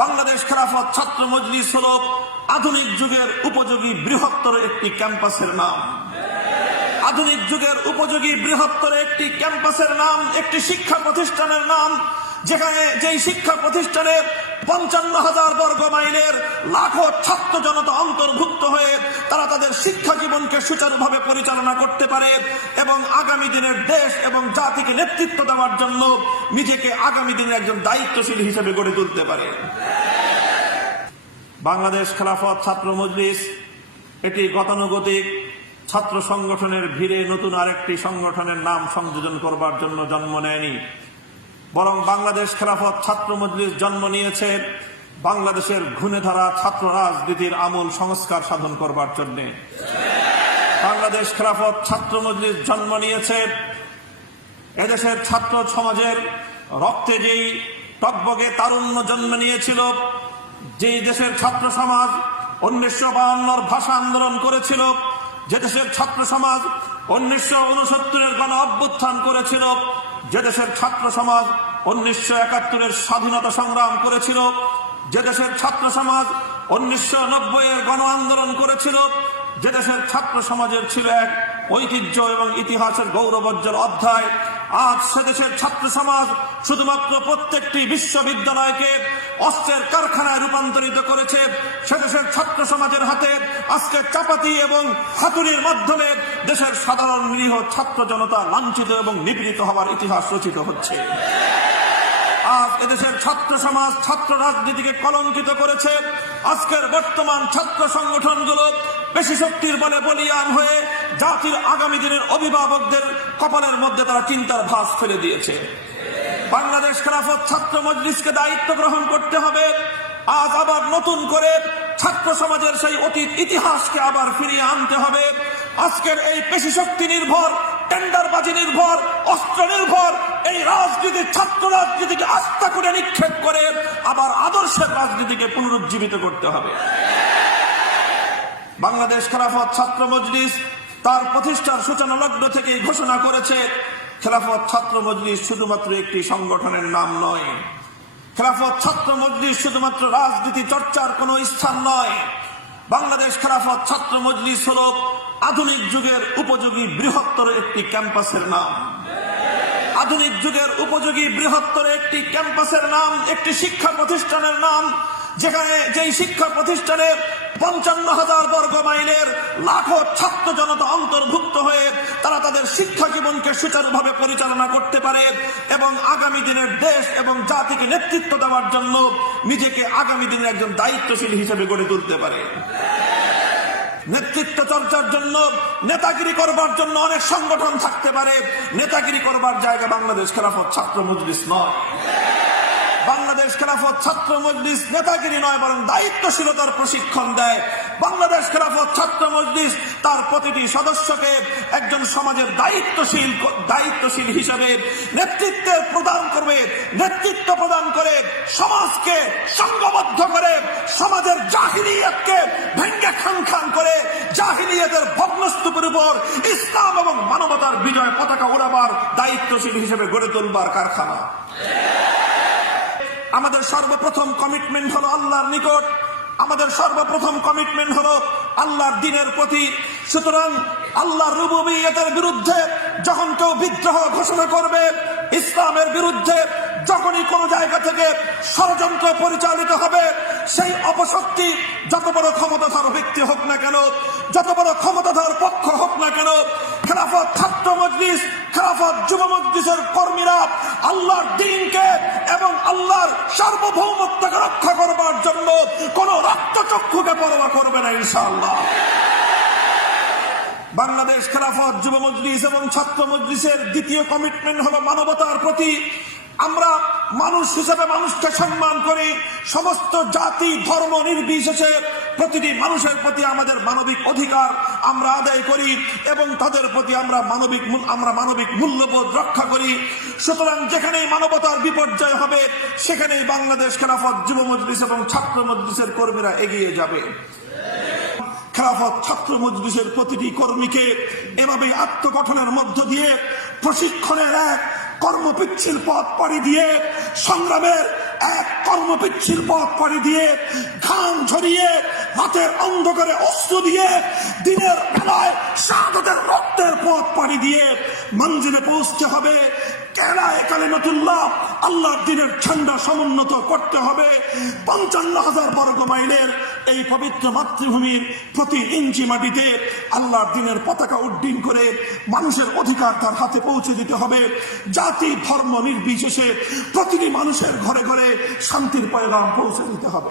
বাংলাদেশ খেলাফত ছাত্র মজলিস হল আধুনিক যুগের উপযোগী বৃহত্তর একটি ক্যাম্পাসের নাম। আধুনিক যুগের উপযোগী বৃহত্তর একটি ক্যাম্পাসের নাম, একটি শিক্ষা প্রতিষ্ঠানের নাম, যেখানে যেই শিক্ষা প্রতিষ্ঠানে পঞ্চান্ন হাজার বর্গ মাইলের লাখো ছাত্র জনতা অন্তর্ভুক্ত হয়ে তারা তাদের শিক্ষা জীবনকে সুচারুভাবে পরিচালনা করতে পারে এবং আগামী দিনের দেশ এবং জাতিকে নেতৃত্ব দেওয়ার জন্য নিজেকে আগামী দিনের একজন দায়িত্বশীল হিসেবে গড়ে তুলতে পারে। বাংলাদেশ খেলাফত ছাত্র মজলিস, এটি গতানুগতিক ছাত্র সংগঠনের ভিড়ে নতুন আরেকটি সংগঠনের নাম সংযোজন করবার জন্য জন্ম নেয়নি। বরং বাংলাদেশ খেলাফত ছাত্র মজলিস জন্ম নিয়েছে। বাংলাদেশের ঘুণে ধরা ছাত্র রাজনীতির আমূল সংস্কার সাধন করবার জন্য। বাংলাদেশ খেলাফত ছাত্র মজলিস জন্ম নিয়েছে। এদেশের ছাত্র সমাজের রক্তে যেই টকবগে তারুণ্য জন্ম নিয়েছিল, যেই দেশের ছাত্র সমাজ উনিশশো বাহান্নর ভাষা আন্দোলন করেছিল, যে দেশের ছাত্র সমাজ উনিশশো উনসত্তরের গণ অভ্যুত্থান করেছিল যে দেশের ছাত্র সমাজ উনিশশো একাত্তরের স্বাধীনতা সংগ্রাম করেছিল, যে দেশের ছাত্র সমাজ উনিশশো নব্বইয়ের গণ আন্দোলন করেছিল, যে দেশের ছাত্র সমাজের ছিল এক ঐতিহ্য এবং ইতিহাসের গৌরবজ্জ্বল অধ্যায়। আজ সে দেশের ছাত্র সমাজ শুধুমাত্র প্রত্যেকটি বিশ্ববিদ্যালয়কে অস্ত্রের কারখানায় রূপান্তরিত করেছে সেদেশের ছাত্র সমাজের হাতে। আজকে চাপাতি এবং হাতুড়ির মাধ্যমে দেশের সাধারণ নিরীহ ছাত্র জনতা লাঞ্ছিত এবং নিপীড়িত হওয়ার ইতিহাস রচিত হচ্ছে। আজ এদেশের ছাত্র সমাজ ছাত্র রাজনীতিকে কলঙ্কিত করেছে। আজকের বর্তমান ছাত্র সংগঠনগুলো বেশি শক্তির বলে বলিয়ান হয়ে জাতির আগামী দিনের অভিভাবকদের কপালের মধ্যে তারা চিন্তার ভাস ফেলে দিয়েছে। বাংলাদেশ খেলাফত ছাত্র মজলিসকে দায়িত্ব গ্রহণ করতে হবে। আজ আবার নতুন করে ছাত্র সমাজের সেই অতীত ইতিহাসকে আবার ফিরিয়ে আনতে হবে। আজকের এই পেশি শক্তি নির্ভর, টেন্ডারবাজি নির্ভর, অস্ত্র নির্ভর, এই রাজনীতি, ছাত্র রাজনীতিকে আস্থা করে নিক্ষেপ করে আবার আদর্শের রাজনীতিকে পুনরুজ্জীবিত করতে হবে। বাংলাদেশ খেলাফত ছাত্র মজলিস তার প্রতিষ্ঠার সূচনা লগ্ন থেকে ঘোষণা করেছে খেলাফত ছাত্র মজলিস শুধুমাত্র একটি সংগঠনের নাম নয়। খেলাফত ছাত্র মজলিস শুধুমাত্র রাজনীতি চর্চার কোনো স্থান নয়। বাংলাদেশ খেলাফত ছাত্র মজলিস হল আধুনিক যুগের উপযোগী বৃহত্তর একটি ক্যাম্পাসের নাম। আধুনিক যুগের উপযোগী বৃহত্তর একটি ক্যাম্পাসের নাম, একটি শিক্ষা প্রতিষ্ঠানের নাম, যেখানে যেই শিক্ষা প্রতিষ্ঠানে পঞ্চান্ন হাজার বর্গ মাইলের লাখো ছাত্র জনতা অন্তর্ভুক্ত হয়ে তারা তাদের শিক্ষা জীবনকে সুচারুভাবে পরিচালনা করতে পারে এবং আগামী দিনের দেশ এবং জাতিকে নেতৃত্ব দেওয়ার জন্য নিজেকে আগামী দিনের একজন দায়িত্বশীল হিসেবে গড়ে তুলতে পারে। নেতৃত্ব চর্চার জন্য, নেতাগিরি করবার জন্য অনেক সংগঠন থাকতে পারে। নেতাগিরি করবার জায়গা বাংলাদেশ খেলাফত ছাত্র মজলিস নয়। বাংলাদেশ খেলাফত ছাত্র মজলিস নেতাগিরি নয়, বরং দায়িত্বশীলতার প্রশিক্ষণ দেয়। বাংলাদেশ খেলাফত ছাত্র মজলিস তার প্রতিটি সদস্যকে একজন সমাজের দায়িত্বশীল দায়িত্বশীল হিসেবে নেতৃত্বের প্রদান করবে, নেতৃত্ব প্রদান করে সমাজকে সংঘবদ্ধ করে, সমাজের জাহিলিয়াতকে ভেঙ্গে খান খান করে, জাহিলিয়াতের ভগ্নস্তূপের উপর ইসলাম এবং মানবতার বিজয় পতাকা ওড়াবার দায়িত্বশীল হিসেবে গড়ে তুলবার কারখানা। আমাদের সর্বপ্রথম কমিটমেন্ট হলো আল্লাহর নিকট। আমাদের সর্বপ্রথম কমিটমেন্ট হলো আল্লাহর দিনের প্রতি। সুতরাং আল্লাহর রুবুবিয়তের বিরুদ্ধে যখন কেউ বিদ্রোহ ঘোষণা করবে, ইসলামের বিরুদ্ধে যখনই কোনো জায়গা থেকে ষড়যন্ত্র পরিচালিত হবে, সেই অপশক্তি যত বড় ক্ষমতাধর ব্যক্তি হোক না কেন, যত বড় ক্ষমতাধর পক্ষ হোক না কেন খেলাফত যুব মজলিসের কর্মীরা আল্লাহর দিনকে এবং আল্লাহর সার্বভৌমত্বকে রক্ষা করবার জন্য কোন রক্তচক্ষুকে পরোয়া করবে না, ইনশাআল্লাহ। বাংলাদেশ খেলাফত যুব মজলিস এবং ছাত্র মজলিসের দ্বিতীয় কমিটমেন্ট হলো মানবতার প্রতি। আমরা মানুষ হিসেবে মানুষকে সম্মান করি, সমস্ত জাতি, ধর্ম নির্বিশেষে প্রতিটি মানুষের প্রতি আমাদের মানবিক অধিকার আমরা আদায় করি এবং তাদের প্রতি আমরা মানবিক আমরা মানবিক মূল্যবোধ রক্ষা করি। সুতরাং যেখানেই মানবতার বিপর্যয় হবে, সেখানেই বাংলাদেশ খেলাফত, যুব মজলিস এবং ছাত্র মজলিসের কর্মীরা এগিয়ে যাবে। খেলাফত, ছাত্র মজলিসের প্রতিটি কর্মীকে এভাবে আত্মগঠনের মধ্য দিয়ে প্রশিক্ষণের এক কর্মপিচ্ছিল পথ পাড়ি দিয়ে, সংগ্রামের এক কর্মপিচ্ছির পথ পাড়ি দিয়ে ঘাম ঝরিয়ে রাতের অন্ধকারে অস্ত্র দিয়ে দিনের বেলায় শাহাদতের রক্তের পথ পাড়ি দিয়ে মঞ্জিলে পৌঁছতে হবে। কেরায় কালিমাতুল্লাহ আল্লাহর দিনের ঠান্ডা সমুন্নত করতে হবে। পঞ্চান্ন হাজার বর্গ মাইলের এই পবিত্র মাতৃভূমির প্রতি ইঞ্চি মাটিতে আল্লাহর দিনের পতাকা উড্ডীন করে মানুষের অধিকার তার হাতে পৌঁছে দিতে হবে। জাতি, ধর্ম নির্বিশেষে প্রতিটি মানুষের ঘরে ঘরে শান্তির পয়গাম পৌঁছে দিতে হবে।